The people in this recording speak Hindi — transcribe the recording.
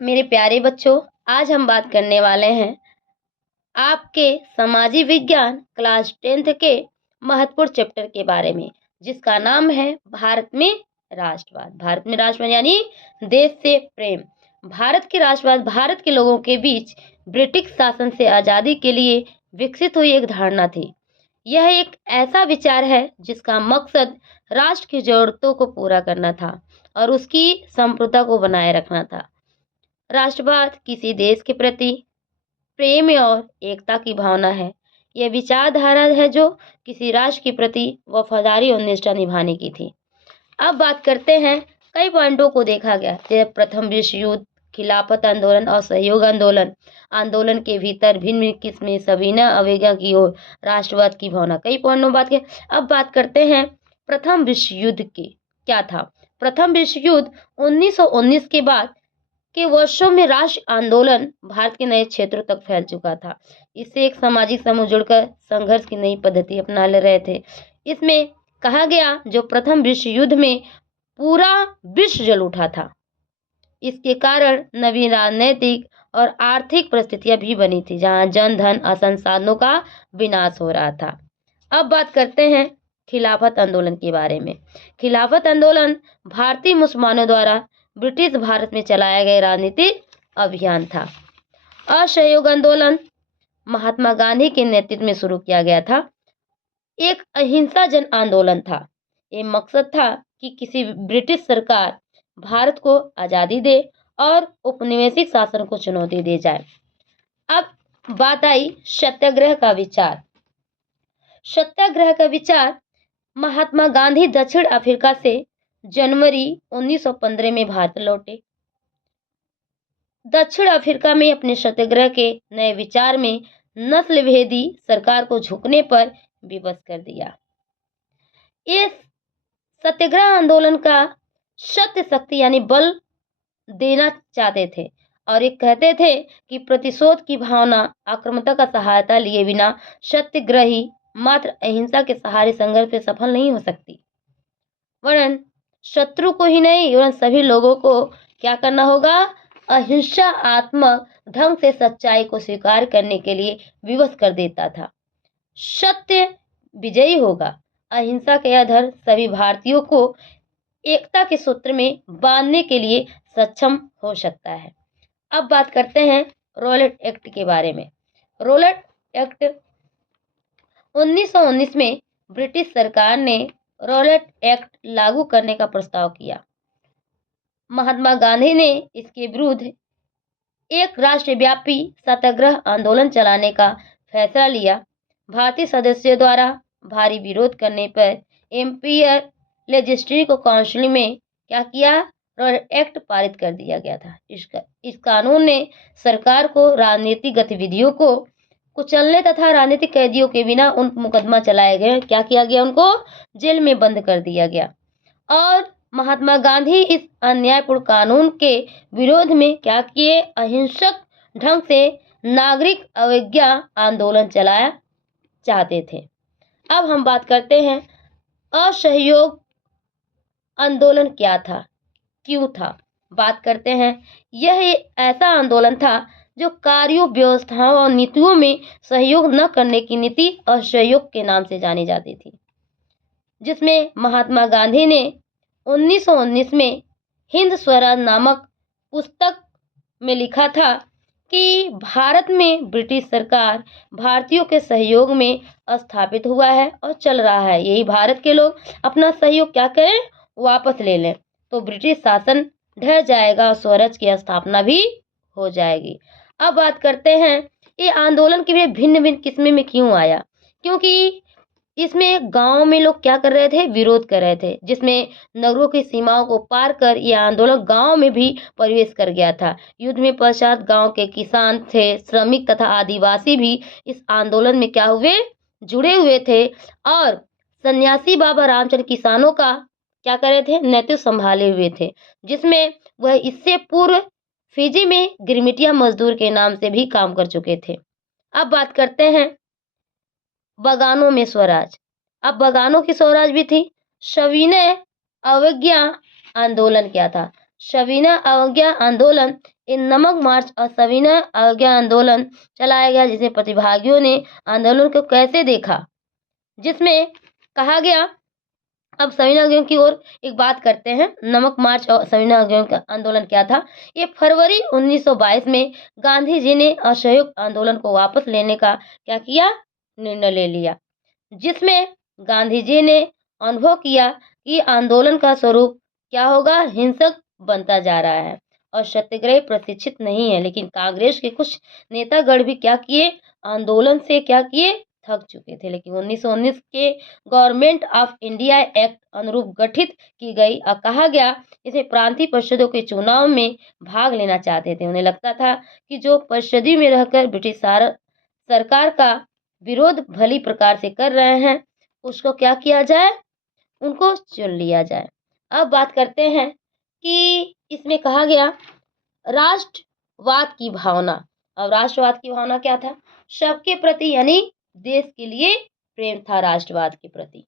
मेरे प्यारे बच्चों, आज हम बात करने वाले हैं आपके सामाजिक विज्ञान क्लास 10th के महत्वपूर्ण चैप्टर के बारे में, जिसका नाम है भारत में राष्ट्रवाद। भारत में राष्ट्रवाद यानी देश से प्रेम। भारत के राष्ट्रवाद भारत के लोगों के बीच ब्रिटिश शासन से आज़ादी के लिए विकसित हुई एक धारणा थी। यह एक ऐसा विचार है जिसका मकसद राष्ट्र की जरूरतों को पूरा करना था और उसकी संप्रभुता को बनाए रखना था। राष्ट्रवाद किसी देश के प्रति प्रेम और एकता की भावना है। यह विचारधारा है जो किसी राष्ट्र के प्रति वफादारी और निष्ठा निभाने की थी। अब बात करते हैं, कई पॉइंटों को देखा गया, जैसे प्रथम विश्व युद्ध, खिलाफत आंदोलन और सहयोग आंदोलन। आंदोलन के भीतर भिन्न भिन्न किस्में सविनय अवज्ञा की ओर राष्ट्रवाद की भावना। कई पॉइंटों बात की। अब बात करते हैं प्रथम विश्व युद्ध की क्या था। प्रथम विश्व युद्ध 1919 के बाद के वर्षों में राष्ट्र आंदोलन भारत के नए क्षेत्रों तक फैल चुका था। इससे एक सामाजिक समूह जुड़कर संघर्ष की नई पद्धति अपना ले रहे थे। इसमें कहा गया जो प्रथम विश्व युद्ध में पूरा विश्व जल उठा था। इसके कारण नवीन राजनीतिक और आर्थिक परिस्थितियां भी बनी थी, जहां जन धन और संसाधनों का विनाश हो रहा था। अब बात करते हैं खिलाफत आंदोलन के बारे में। खिलाफत आंदोलन भारतीय मुसलमानों द्वारा ब्रिटिश भारत में चलाया गया राजनीतिक अभियान था। असहयोग आंदोलन महात्मा गांधी के नेतृत्व में शुरू किया गया था। एक अहिंसा जन आंदोलन था। ये मकसद था कि किसी ब्रिटिश सरकार भारत को आज़ादी दे और उपनिवेशिक शासन को चुनौती दे जाए। अब बात आई सत्याग्रह का विचार। सत्याग्रह का विचार महात्मा गांधी दक्षिण अफ्रीका से जनवरी 1915 में भारत लौटे। दक्षिण अफ्रीका में अपने सत्याग्रह के नए विचार में नस्ल भेदी सरकार को झुकने पर विवश कर दिया। इस सत्याग्रह आंदोलन का सत्य शक्ति यानी बल देना चाहते थे और ये कहते थे कि प्रतिशोध की भावना आक्रामकता का सहायता लिए बिना सत्याग्रही मात्र अहिंसा के सहारे संघर्ष से सफल नहीं हो सकती, वरन शत्रु को ही नहीं वरन सभी लोगों को क्या करना होगा, अहिंसात्मक ढंग से सच्चाई को स्वीकार करने के लिए विवश कर देता था। सत्य विजयी होगा। अहिंसा के आधार सभी भारतीयों को एकता के सूत्र में बांधने के लिए सक्षम हो सकता है। अब बात करते हैं रॉलेट एक्ट के बारे में। रॉलेट एक्ट 1919 में ब्रिटिश सरकार ने रॉलेट एक्ट लागू करने का प्रस्ताव किया। महात्मा गांधी ने इसके विरुद्ध एक राष्ट्रव्यापी सत्याग्रह आंदोलन चलाने का फैसला लिया। भारतीय सदस्यों द्वारा भारी विरोध करने पर एम्पियर लेजिस्लेटिव काउंसिल में क्या किया, रॉलेट एक्ट पारित कर दिया गया था। इस कानून ने सरकार को राजनीतिक गतिविधियों को कुचलने तथा राजनीतिक कैदियों के बिना उन मुकदमा चलाए गए, क्या किया गया, उनको जेल में बंद कर दिया गया। और महात्मा गांधी इस अन्यायपूर्ण कानून के विरोध में क्या किए, अहिंसक ढंग से नागरिक अवज्ञा आंदोलन चलाया चाहते थे। अब हम बात करते हैं असहयोग आंदोलन क्या था, क्यों था। बात करते हैं, यह ऐसा आंदोलन था जो कार्यों, व्यवस्थाओं और नीतियों में सहयोग न करने की नीति असहयोग के नाम से जानी जाती थी, जिसमें महात्मा गांधी ने 1919 में हिंद स्वराज नामक पुस्तक में लिखा था कि भारत में ब्रिटिश सरकार भारतीयों के सहयोग में स्थापित हुआ है और चल रहा है। यही भारत के लोग अपना सहयोग क्या करें, वापस ले लें, तो ब्रिटिश शासन ढह जाएगा और स्वराज की स्थापना भी हो जाएगी। अब बात करते हैं ये आंदोलन के भिन्न भिन्न किस्में में क्यों आया, क्योंकि इसमें गांव में लोग क्या कर रहे थे, विरोध कर रहे थे, जिसमें नगरों की सीमाओं को पार कर यह आंदोलन गांव में भी प्रवेश कर गया था। युद्ध में पश्चात गांव के किसान थे, श्रमिक तथा आदिवासी भी इस आंदोलन में क्या हुए, जुड़े हुए थे। और सन्यासी बाबा रामचंद्र किसानों का क्या कर रहे थे, नेतृत्व संभाले हुए थे, जिसमें वह इससे पूर्व फिजी में गिरमिटिया मजदूर के नाम से भी काम कर चुके थे। अब बात करते हैं बगानों में स्वराज। अब बगानों की स्वराज भी थी। सविनय अवज्ञा आंदोलन क्या था। सविनय अवज्ञा आंदोलन इन नमक मार्च और सविनय अवज्ञा आंदोलन चलाया गया, जिसमें प्रतिभागियों ने आंदोलन को कैसे देखा, जिसमें कहा गया। अब सविनय अवज्ञा की ओर एक बात करते हैं। नमक मार्च और सविनय अवज्ञा का आंदोलन क्या था? ये फरवरी 1922 में गांधी जी ने असहयोग आंदोलन को वापस लेने का क्या किया? निर्णय ले लिया, जिसमें गांधी जी ने अनुभव किया कि आंदोलन का स्वरूप क्या होगा? हिंसक बनता जा रहा है और सत्याग्रह प्रशिक्षित नहीं है। लेकिन कांग्रेस के कुछ नेतागण भी क्या किए? आंदोलन से क्या किए? थक चुके थे। लेकिन 1919 के गवर्नमेंट ऑफ इंडिया एक्ट अनुरूप गठित की गई और कहा गया इसमें प्रांतीय परिषदों के चुनाव में भाग लेना चाहते थे। उन्हें लगता था कि जो परिषदीय में रहकर ब्रिटिश सरकार का विरोध भली प्रकार से कर रहे हैं, उसको क्या किया जाए? उनको चुन लिया जाए। अब बात करते हैं कि इसमें कहा गया राष्ट्रवाद की भावना। अब राष्ट्रवाद की भावना क्या था? सबके प्रति, यानी देश के लिए प्रेम था राष्ट्रवाद के प्रति।